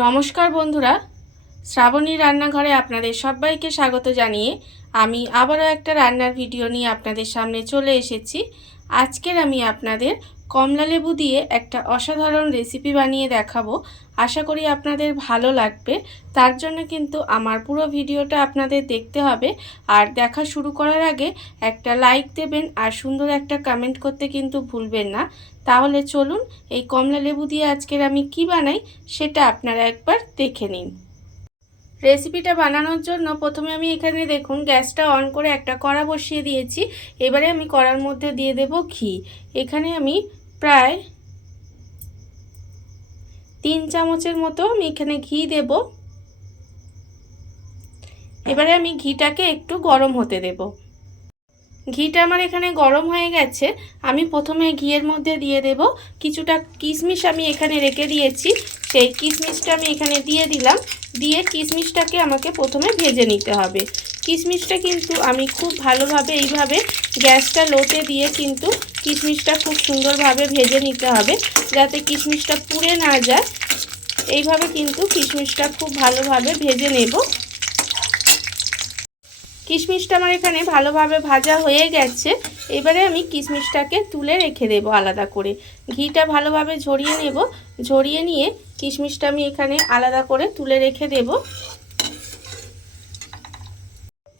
নমস্কার বন্ধুরা, শ্রাবণী রান্নাঘরে আপনাদের সবাইকে স্বাগত জানিয়ে আমি আবারও একটা রান্নার ভিডিও নিয়ে আপনাদের সামনে চলে এসেছি। আজকের আমি আপনাদের কমলা লেবু দিয়ে একটা অসাধারণ রেসিপি বানিয়ে দেখাবো। আশা করি আপনাদের ভালো লাগবে। তার জন্য কিন্তু আমার পুরো ভিডিওটা আপনাদের দেখতে হবে। আর দেখা শুরু করার আগে একটা লাইক দেবেন আর সুন্দর একটা কমেন্ট করতে কিন্তু ভুলবেন না। তাহলে চলুন এই কমলা লেবু দিয়ে আজকের আমি কি বানাই সেটা আপনারা একবার দেখে নিন। রেসিপিটা বানানোর জন্য প্রথমে আমি এখানে দেখুন গ্যাসটা অন করে একটা কড়া বসিয়ে দিয়েছি। এবারে আমি কড়ার মধ্যে দিয়ে দেব ঘি। এখানে আমি প্রায় তিন চামচের মতো আমি এখানে ঘি দেব। এবারে আমি ঘিটাকে একটু গরম হতে দেব। ঘিটা আমার এখানে গরম হয়ে গেছে। আমি প্রথমে ঘিয়ের মধ্যে দিয়ে দেব। কিছুটা কিশমিশ আমি এখানে রেখে দিয়েছি। সেই কিশমিশটা আমি এখানে দিয়ে দিলাম। দিয়ে কিশমিশটাকে আমাকে প্রথমে ভেজে নিতে হবে। কিশমিশটা কিন্তু আমি খুব ভালোভাবে এইভাবে গ্যাসটা লোতে দিয়ে কিন্তু কিশমিশটা খুব সুন্দরভাবে ভেজে নিতে হবে, যাতে কিশমিশটা পুড়ে না যায়। এইভাবে কিন্তু কিশমিশটা খুব ভালোভাবে ভেজে নেব। কিশমিশটা আমার এখানে ভালোভাবে ভাজা হয়ে গেছে। এবারে আমি কিশমিশটাকে তুলে রেখে দেব আলাদা করে। ঘিটা ভালোভাবে ঝরিয়ে নেব। ঝরিয়ে নিয়ে কিশমিশটা আমি এখানে আলাদা করে তুলে রেখে দেব।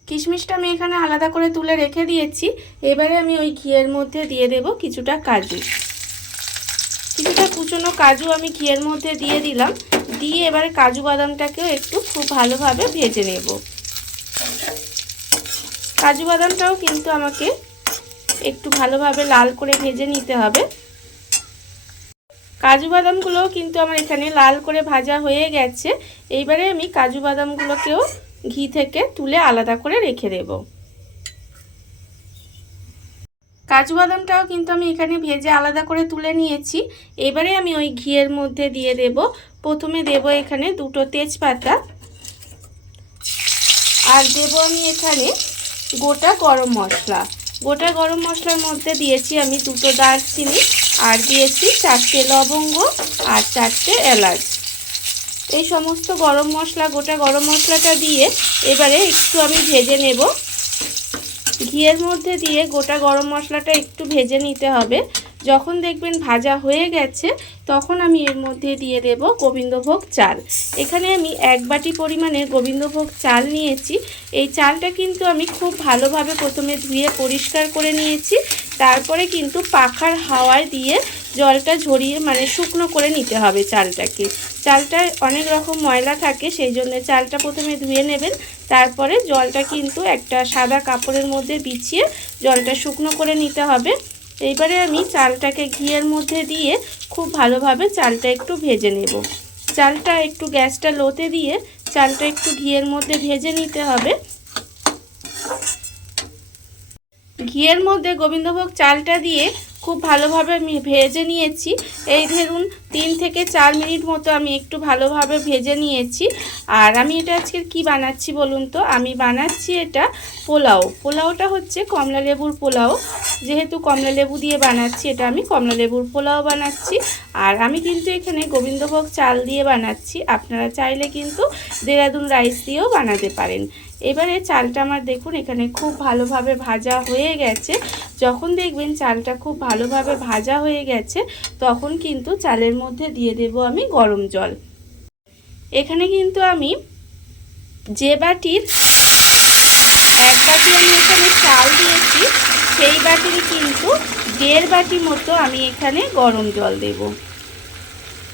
কিশমিশটা আমি এখানে আলাদা করে তুলে রেখে দিয়েছি। এবারে আমি ওই ঘিয়ের মধ্যে দিয়ে দেব কিছুটা কাজু। কিছুটা কুচনো কাজু আমি ঘিয়ের মধ্যে দিয়ে দিলাম। দিয়ে এবারে কাজু বাদামটাকেও একটু খুব ভালোভাবে ভেজে নেব। কাজু বাদামটাও কিন্তু আমাকে একটু ভালোভাবে লাল করে ভেজে নিতে হবে। কাজু বাদামগুলোও কিন্তু আমার এখানে লাল করে ভাজা হয়ে গেছে। এইবারে আমি কাজু বাদামগুলোকেও ঘি থেকে তুলে আলাদা করে রেখে দেব। কাজু বাদামটাও কিন্তু আমি এখানে ভেজে আলাদা করে তুলে নিয়েছি। এবারে আমি ওই ঘিয়ের মধ্যে দিয়ে দেব। প্রথমে দেব এখানে দুটো তেজপাতা। আর দেব আমি এখানে গোটা গরম মশলা। গোটা গরম মশলার মধ্যে দিয়েছি আমি দুটো দারচিনি। আর দিয়েছি চারটে লবঙ্গ আর চারটে এলাচ। এই সমস্ত গরম মশলা, গোটা গরম মশলাটা দিয়ে এবারে একটু আমি ভেজে নেব। ঘিয়ের মধ্যে দিয়ে গোটা গরম মশলাটা একটু ভেজে নিতে হবে। যখন দেখবেন ভাজা হয়ে গেছে, তখন আমি এর মধ্যে দিয়ে দেব গোবিন্দভোগ চাল। এখানে আমি এক বাটি পরিমাণে গোবিন্দভোগ চাল নিয়েছি। এই চালটা কিন্তু আমি খুব ভালোভাবে প্রথমে ধুয়ে পরিষ্কার করে নিয়েছি। তারপরে কিন্তু পাখার হাওয়ায় দিয়ে জলটা ঝরিয়ে মানে শুকনো করে নিতে হবে চালটাকে। চালটা অনেক রকম ময়লা থাকে, সেই জন্য চালটা প্রথমে ধুয়ে নেবেন। তারপরে জলটা কিন্তু একটা সাদা কাপড়ের মধ্যে বিছিয়ে জলটা শুকনো করে নিতে হবে। এইবারে আমি চালটাকে ঘিয়ের মধ্যে দিয়ে খুব ভালোভাবে চালটা একটু ভেজে নেব। চালটা একটু গ্যাসটা লোতে দিয়ে চালটা একটু ঘিয়ের মধ্যে ভেজে নিতে হবে। ঘিয়ের মধ্যে গোবিন্দভোগ চালটা দিয়ে খুব ভালোভাবে আমি ভেজে নিয়েছি। এই ধরুন, তিন থেকে চার মিনিট মতো আমি একটু ভালোভাবে ভেজে নিয়েছি। আর আমি এটা আজকে কি বানাচ্ছি বলুন তো? আমি বানাচ্ছি এটা পোলাও। পোলাওটা হচ্ছে কমলা লেবুর পোলাও। যেহেতু কমলা লেবু দিয়ে বানাচ্ছি, এটা আমি কমলা লেবুর পোলাও বানাচ্ছি। আর আমি কিন্তু এখানে গোবিন্দভোগ চাল দিয়ে বানাচ্ছি। আপনারা চাইলে কিন্তু দেরাদুন রাইস দিয়েও বানাতে পারেন। এবারে চালটা আমার দেখুন, এখানে খুব ভালোভাবে ভাজা হয়ে গেছে। যখন দেখবেন চালটা খুব ভালোভাবে ভাজা হয়ে গেছে, তখন কিন্তু চালের মধ্যে দিয়ে দেব আমি গরম জল। এখানে কিন্তু আমি যে বাটির, এক বাটি আমি এখানে চাল দিয়েছি, সেই বাটির কিন্তু দেড় বাটি মতো আমি এখানে গরম জল দেব।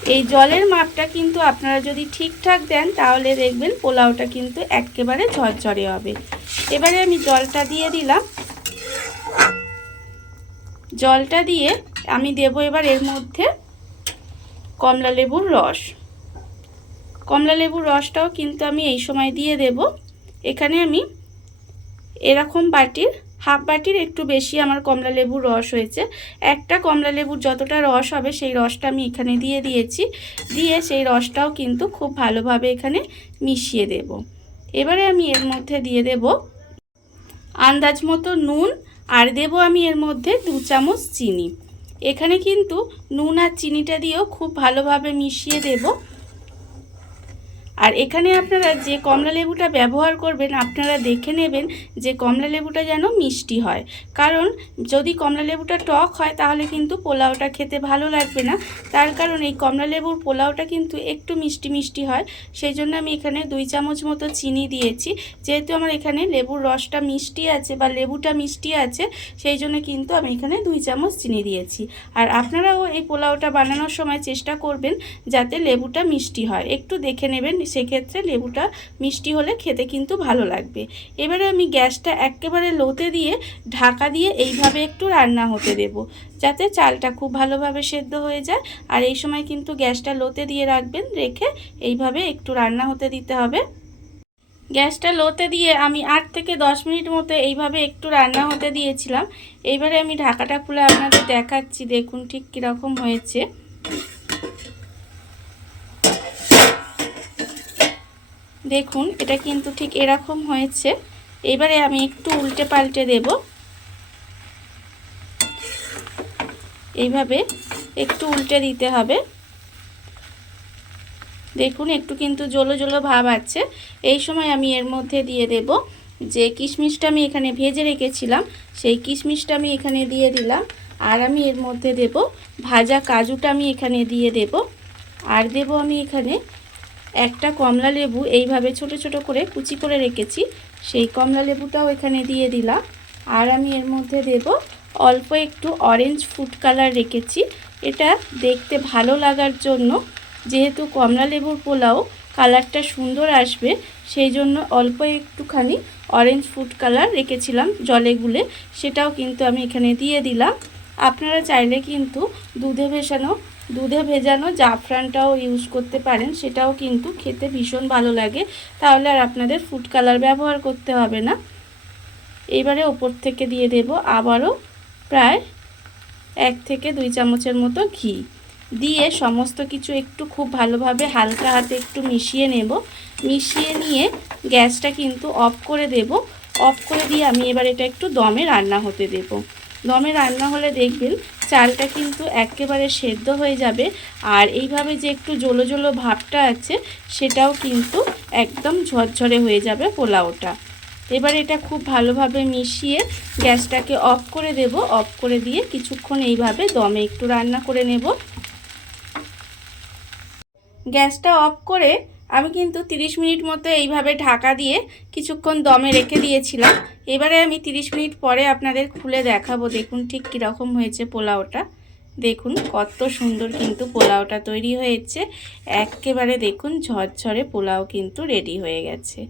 এই জলের মাপটা কিন্তু আপনারা যদি ঠিকঠাক দেন, তাহলে দেখবেন পোলাওটা কিন্তু একেবারে ঝরঝরে হবে। এবারে আমি জলটা দিয়ে দিলাম। জলটা দিয়ে আমি দেব এবার এর মধ্যে কমলা লেবুর রস। কমলা লেবুর রসটাও কিন্তু আমি এই সময় দিয়ে দেব। এখানে আমি এরকম বাটির হাফ বাটির একটু বেশি আমার কমলা লেবুর রস হয়েছে। একটা কমলা লেবুর যতটা রস হবে সেই রসটা আমি এখানে দিয়ে দিয়েছি। দিয়ে সেই রসটাও কিন্তু খুব ভালোভাবে এখানে মিশিয়ে দেব। এবারে আমি এর মধ্যে দিয়ে দেব আন্দাজ মতো নুন আর দেব আমি এর মধ্যে দু চামচ চিনি। এখানে কিন্তু নুন আর চিনিটা দিয়েও খুব ভালোভাবে মিশিয়ে দেব। আর এখানে আপনারা যে কমলা লেবুটা ব্যবহার করবেন, আপনারা দেখে নেবেন যে কমলা লেবুটা যেন মিষ্টি হয়। কারণ যদি কমলা লেবুটা টক হয়, তাহলে কিন্তু পোলাওটা খেতে ভালো লাগবে না। তার কারণ এই কমলা লেবুর পোলাওটা কিন্তু একটু মিষ্টি মিষ্টি হয়। সেই জন্য আমি এখানে দুই চামচ মতো চিনি দিয়েছি। যেহেতু আমার এখানে লেবুর রসটা মিষ্টি আছে বা লেবুটা মিষ্টি আছে সেই জন্য কিন্তু আমি এখানে দুই চামচ চিনি দিয়েছি। আর আপনারাও এই পোলাওটা বানানোর সময় চেষ্টা করবেন যাতে লেবুটা মিষ্টি হয়। একটু দেখে নেবেন সেক্ষেত্রে লেবুটা মিষ্টি হলে খেতে কিন্তু ভালো লাগবে। এবারে আমি গ্যাসটা একেবারে লোতে দিয়ে ঢাকা দিয়ে এইভাবে একটু রান্না হতে দেব। যাতে চালটা খুব ভালোভাবে সেদ্ধ হয়ে যায়। আর এই সময় কিন্তু গ্যাসটা লোতে দিয়ে রাখবেন, রেখে এইভাবে একটু রান্না হতে দিতে হবে। গ্যাসটা লোতে দিয়ে আমি আট থেকে দশ মিনিট মতো এইভাবে একটু রান্না হতে দিয়েছিলাম। এইবারে আমি ঢাকাটা খুলে আপনাদের দেখাচ্ছি, দেখুন ঠিক কীরকম হয়েছে। দেখুন, এটা কিন্তু ঠিক এরকম হয়েছে। এবারে আমি একটু উল্টে পাল্টে দেব। এইভাবে একটু উল্টে দিতে হবে। দেখুন, একটু কিন্তু জলো জলো ভাব আছে। এই সময় আমি এর মধ্যে দিয়ে দেব যে কিশমিশটা আমি এখানে ভেজে রেখেছিলাম, সেই কিশমিশটা আমি এখানে দিয়ে দিলাম। আর আমি এর মধ্যে দেব ভাজা কাজুটা আমি এখানে দিয়ে দেব। আর দেব আমি এখানে একটা কমলা লেবু এইভাবে ছোট ছোট করে কুচি করে রেখেছি, সেই কমলা লেবুটাও এখানে দিয়ে দিলাম। আর আমি এর মধ্যে দেব অল্প একটু অরেঞ্জ ফুড কালার রেখেছি। এটা দেখতে ভালো লাগার জন্য, যেহেতু কমলা লেবুর পোলাও কালারটা সুন্দর আসবে, সেই জন্য অল্প একটুখানি অরেঞ্জ ফুড কালার রেখেছিলাম জলে গুলে, সেটাও কিন্তু আমি এখানে দিয়ে দিলাম। আপনারা চাইলে কিন্তু দুধে ভেসানো দুধে ভেজানো জাফরানটাও ইউজ করতে পারেন, সেটাও কিন্তু খেতে ভীষণ ভালো লাগে। তাহলে আর আপনাদের ফুড কালার ব্যবহার করতে হবে না। এবারে ওপর থেকে দিয়ে দেব আবারও প্রায় এক থেকে দুই চামচের মতো ঘি। দিয়ে সমস্ত কিছু একটু খুব ভালোভাবে হালকা হাতে একটু মিশিয়ে নেব। মিশিয়ে নিয়ে গ্যাসটা কিন্তু অফ করে দেব। অফ করে দিয়ে আমি এবার এটা একটু দমে রান্না হতে দেব। দমে রান্না হলে দেখবেন চালটা কিন্তু একেবারে সেদ্ধ হয়ে যাবে। আর এইভাবে যে একটু জলো জলো ভাবটা আছে, সেটাও কিন্তু একদম ঝরঝরে হয়ে যাবে পোলাওটা। এবার এটা খুব ভালোভাবে মিশিয়ে গ্যাসটাকে অফ করে দেব। অফ করে দিয়ে কিছুক্ষণ এইভাবে দমে একটু রান্না করে নেব। গ্যাসটা অফ করে আমি কিন্তু 30 মিনিট মতো এইভাবে ঢাকা দিয়ে কিছুক্ষণ দমে রেখে দিয়েছিলাম। এবারে আমি 30 মিনিট পরে আপনাদের খুলে দেখাবো, দেখুন ঠিক কীরকম হয়েছে পোলাওটা। দেখুন কত সুন্দর কিন্তু পোলাওটা তৈরি হয়েছে। একেবারে দেখুন ঝরঝরে পোলাও কিন্তু রেডি হয়ে গেছে।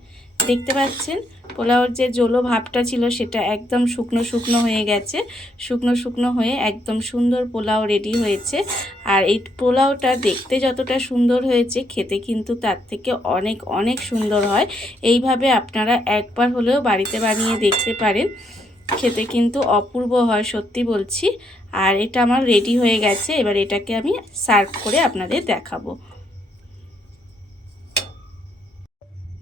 দেখতে পাচ্ছেন? পোলাওর যে জলো ভাবটা ছিল সেটা একদম শুকনো শুকনো হয়ে গেছে। শুকনো শুকনো হয়ে একদম সুন্দর পোলাও রেডি হয়েছে। আর এই পোলাওটা দেখতে যতটা সুন্দর হয়েছে, খেতে কিন্তু তার থেকে অনেক অনেক সুন্দর হয়। এইভাবে আপনারা একবার হলেও বাড়িতে বানিয়ে দেখতে পারেন। খেতে কিন্তু অপূর্ব হয়, সত্যি বলছি। আর এটা আমার রেডি হয়ে গেছে, এবার এটাকে আমি সার্ভ করে আপনাদের দেখাবো।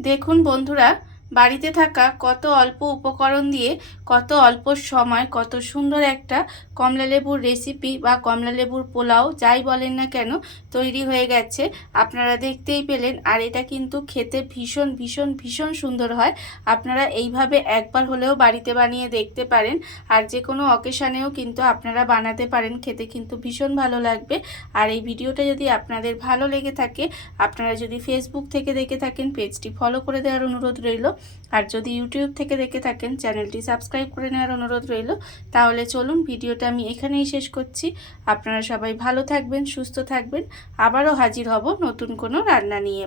দেখুন বন্ধুরা বাড়িতে থাকা কত অল্প উপকরণ দিয়ে, কত অল্প সময়, কত সুন্দর একটা কমলা লেবুর রেসিপি বা কমলা লেবুর পোলাও, যাই বলেন না কেন, তৈরি হয়ে গেছে। আপনারা দেখতেই পেলেন, আর এটা কিন্তু খেতে ভীষণ ভীষণ ভীষণ সুন্দর হয়। আপনারা এইভাবে একবার হলেও বাড়িতে বানিয়ে দেখতে পারেন, আর যে কোনো অকেশানেও কিন্তু আপনারা বানাতে পারেন, খেতে কিন্তু ভীষণ ভালো লাগবে। আর এই ভিডিওটা যদি আপনাদের ভালো লেগে থাকে, আপনারা যদি ফেসবুক থেকে দেখে থাকেন, পেজটি ফলো করে দেওয়ার অনুরোধ রইল। আর যদি ইউটিউব থেকে দেখে থাকেন, চ্যানেলটি সাবস্ক্রাইব করে নেওয়ার অনুরোধ রইল। তাহলে চলুন ভিডিওটা আমি এখানেই শেষ করছি। আপনারা সবাই ভালো থাকবেন, সুস্থ থাকবেন। আবারও হাজির হব নতুন কোনো রান্না নিয়ে।